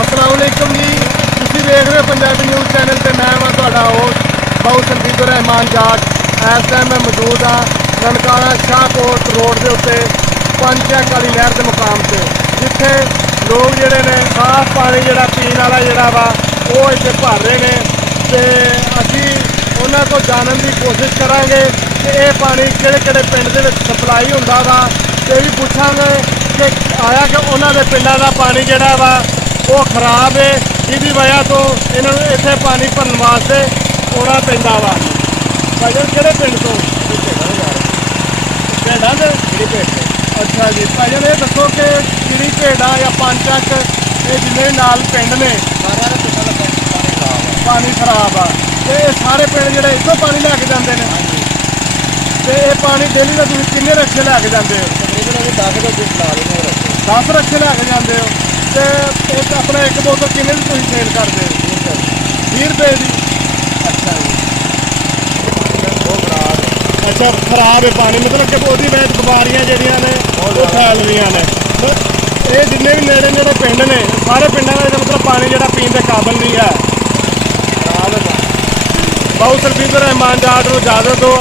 अस्सलाम वालेकुम जी, तुसीं देख रहे हो पंजाबी न्यूज़ चैनल ते मैं हाँ तुहाडा होस्ट बाऊ संदीप रहमान जाट। इस टाइम मैं मौजूद हाँ ननकाना शाहकोट रोड के उत्ते पंचैक वाली नहर के मुकाम से, जिथे लोग जिहड़े ने साफ पानी जिहड़ा पीण वाला जिहड़ा वा वो इत्थे भर रहे ने ते असीं उन्हां कोल जानन की कोशिश करांगे कि ये पानी किहड़े-किहड़े पिंड दे विच सप्लाई हुंदा वा ते भी पुछांगे कि आया कि उन्हां दे पिंडां दा पानी जिहड़ा वा वो खराब है, जिसकी वजह तो इन्होंने इतने पानी भरने वास्ते आना पैंदा वा। भाईजान किहड़े पिंड तो भेड़ा दे अच्छा जी। भाईजान ये दसो कि चिड़ी भेड़ा या पंचक ये जिन्ने नाल पिंड ने पानी खराब आ ते सारे पिंड जिहड़े इत्थों पानी लैके जाते हैं ते ये पानी डेली का तुसीं किन्ने रक्शे लैके जाते हो? तकरीबन 10 रक्शे लैके जाते हो ते एक अपना एक बोतल किन्ने की तुसीं सेल करते हो? 20 रुपए की। अच्छा जी। बहुत खराब है। अच्छा खराब है पानी, मतलब कि उसकी वजह बीमारियां जिहड़ियां ने वो फैल रही ने। ये जिन्ने भी नेड़े नेड़े पिंड ने सारे पिंडां दा मतलब पानी जिहड़ा पीण दे काबिल नहीं है। बाऊ संदीप रहमान जाट नूं इजाजत दो।